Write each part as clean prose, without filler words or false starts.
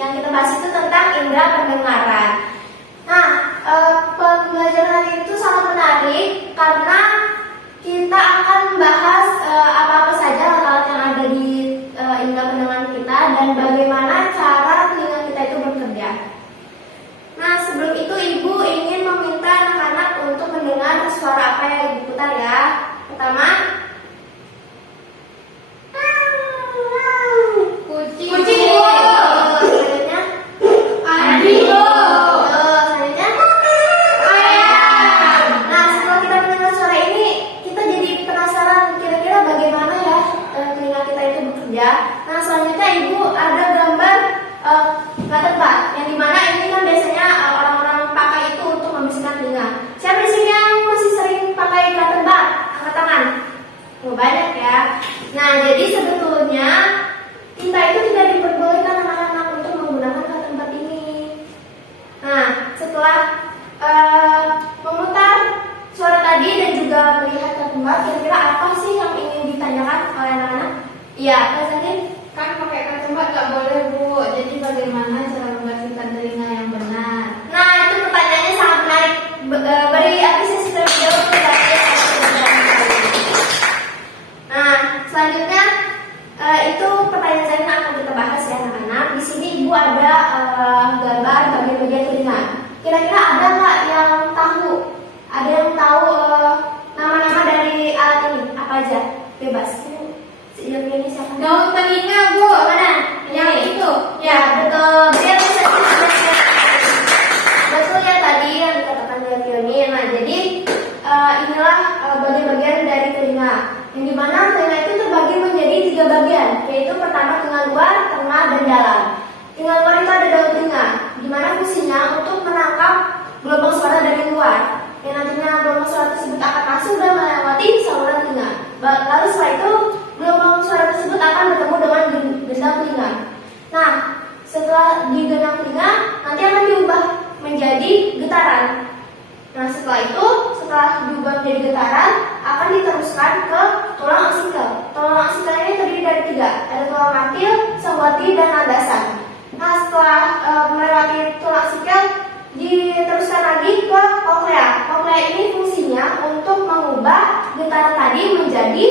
Yang kita bahas itu tentang indera pendengaran. Nah, pembelajaran hari itu sangat menarik karena kita akan membahas apa-apa saja alat yang ada di indera pendengaran kita dan bagaimana cara telinga kita itu bekerja. Nah, sebelum itu Ibu ingin meminta anak-anak untuk mendengar suara apa yang Ibu putar ya. Pertama, kucing. Selanjutnya, anjing. Selanjutnya, ayam. Nah, setelah kita mendengar suara ini, kita jadi penasaran kira-kira bagaimana ya telinga kita itu bekerja. Nah, selanjutnya Ibu ada gambar tebak, yang dimana ini kan biasanya orang-orang pakai itu untuk membersihkan telinga. Siapa di sini yang masih sering pakai tebak? Angkat tangan. Oh, banyak ya. Nah, jadi sebetulnya kita itu tidak diperbolehkan anak-anak untuk menggunakan tebak ini. Nah, setelah memutar suara tadi dan juga melihat tebak, kira-kira apa sih yang ingin ditanyakan oleh anak-anak? Iya, Kak Zanin? Kan pakai kacamata nggak boleh, Bu. Jadi bagaimana cara membersihkan telinga yang benar? Nah, itu pertanyaannya sangat menarik. Beri apresiasi terlebih dahulu kepada Nah, selanjutnya itu pertanyaan saya yang akan kita bahas ya anak-anak. Di sini Ibu ada gambar bagian-bagian telinga. Kira-kira ada nggak yang tahu? Ada yang tahu nama-nama dari alat ini? Apa aja? Bebas. Ini siapa? Daun telinga, Bu. Mana? Yang itu. Ya, betul. Dia bisa betul ya tadi yang dikatakan dari Fioni. Nah, jadi inilah bagian-bagian dari telinga. Yang dimana telinga itu terbagi menjadi 3 bagian, yaitu pertama telinga luar, tengah, dan dalam. Telinga luar itu ada daun telinga, dimana fungsinya untuk menangkap gelombang suara dari luar. Yang nantinya gelombang suara tersebut akan masuk dan melewati saluran telinga. Lalu setelah itu gelombang suara tersebut akan bertemu dengan gendang telinga. Nah, setelah di gendang telinga nanti akan diubah menjadi getaran. Nah, setelah itu, setelah diubah menjadi getaran, akan diteruskan ke tulang aksikel. Tulang aksikel ini terdiri dari 3, ada tulang mantil, sahwati, dan landasan. Nah, setelah melewati tulang aksikel, diteruskan lagi ke koklea. Koklea ini fungsinya untuk mengubah getaran tadi menjadi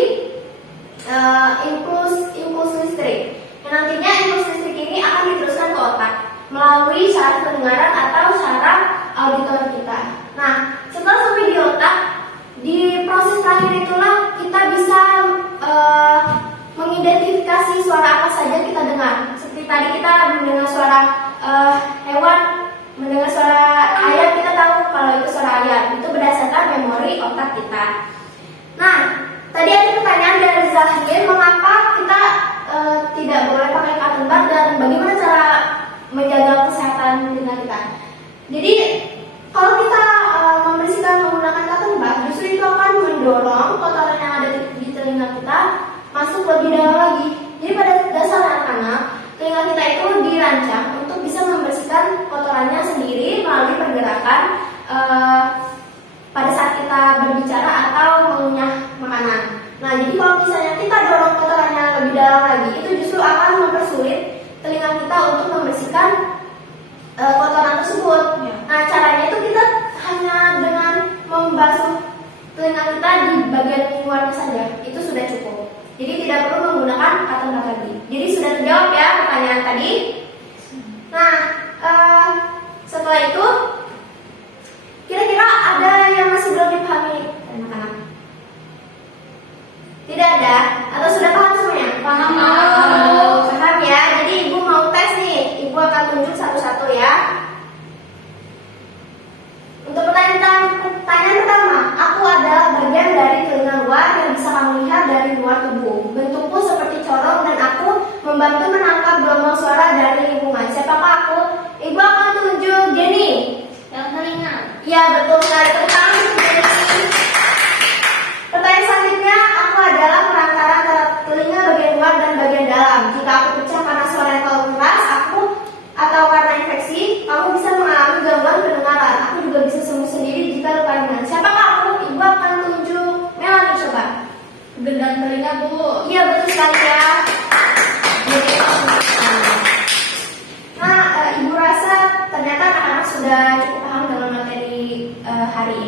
impuls listrik. Yang nantinya impuls listrik ini akan diteruskan ke otak melalui saraf pendengaran atau saraf auditor kita. Nah, setelah sampai di otak, di proses terakhir itulah kita bisa mengidentifikasi suara apa saja kita dengar. Seperti tadi kita mendengar suara hewan, mendengar suara ayam, kita tahu kalau itu suara ayam. Itu berdasarkan memori otak kita. Nah, tadi ada pertanyaan dari Zahir, mengapa kita tidak boleh pakai katembar dan bagaimana cara menjaga kesehatan telinga kita. Jadi kalau kita membersihkan menggunakan katembar, justru itu akan mendorong kotoran yang ada di telinga kita masuk lebih dalam lagi. Jadi pada dasarnya anak-anak, telinga kita itu dirancang untuk bisa membersihkan kotorannya sendiri melalui pergerakan pada saat kita berbicara atau mengunyah makanan. Nah, jadi kalau misalnya kita dorong kotorannya lebih dalam lagi, itu justru akan mempersulit telinga kita untuk membersihkan kotoran tersebut. Nah, caranya itu kita hanya dengan membasuh telinga kita di bagian luarnya saja, itu sudah cukup. Jadi tidak perlu menggunakan katembar lagi. Jadi sudah terjawab ya pertanyaan tadi. Nah, setelah itu kira-kira ada yang masih belum dipahami anak-anak? Tidak ada? Atau sudah paham semuanya? Paham. Paham ya. Jadi Ibu mau tes nih.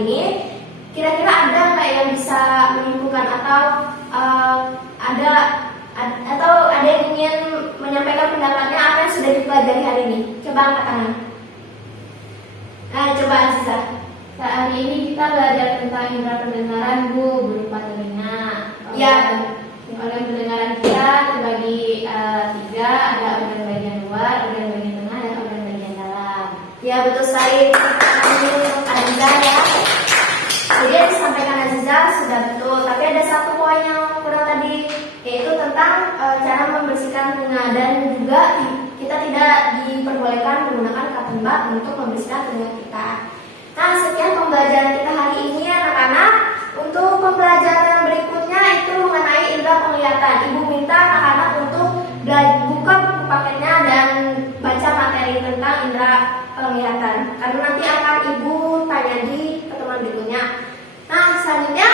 ini, kira-kira ada nggak yang bisa menyimpulkan atau ada yang ingin menyampaikan pendapatnya apa yang sudah dipelajari hari ini? Coba angkat tangan. Nah, coba Aziza. Saat hari ini kita belajar tentang indera pendengaran, Bu, berupa telinga. Ya. Organ pendengaran kita terbagi tiga, ada organ bagian luar, organ bagian tengah, dan organ bagian dalam. Ya, betul sekali. Untuk Aziza ya. Jadi yang disampaikan Aziza sudah betul, tapi ada satu poin yang kurang tadi, yaitu tentang cara membersihkan telinga, dan juga kita tidak diperbolehkan menggunakan cotton bud untuk membersihkan telinga kita. Nah, sekian pembelajaran kita hari ini anak-anak. Untuk pembelajaran berikutnya itu mengenai indera penglihatan. Ibu minta anak-anak untuk buka buku paketnya dan baca materi tentang indera penglihatan, karena nanti akan ibu tanya di pertemuan berikutnya. Nah, selanjutnya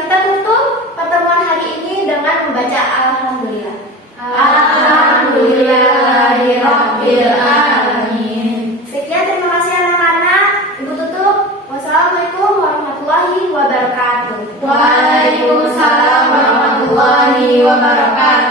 kita tutup pertemuan hari ini dengan membaca Alhamdulillah. Alhamdulillahirabbil alamin. Sekian, terima kasih anak-anak. Ibu tutup. Wassalamualaikum warahmatullahi wabarakatuh. Waalaikumsalam warahmatullahi wabarakatuh.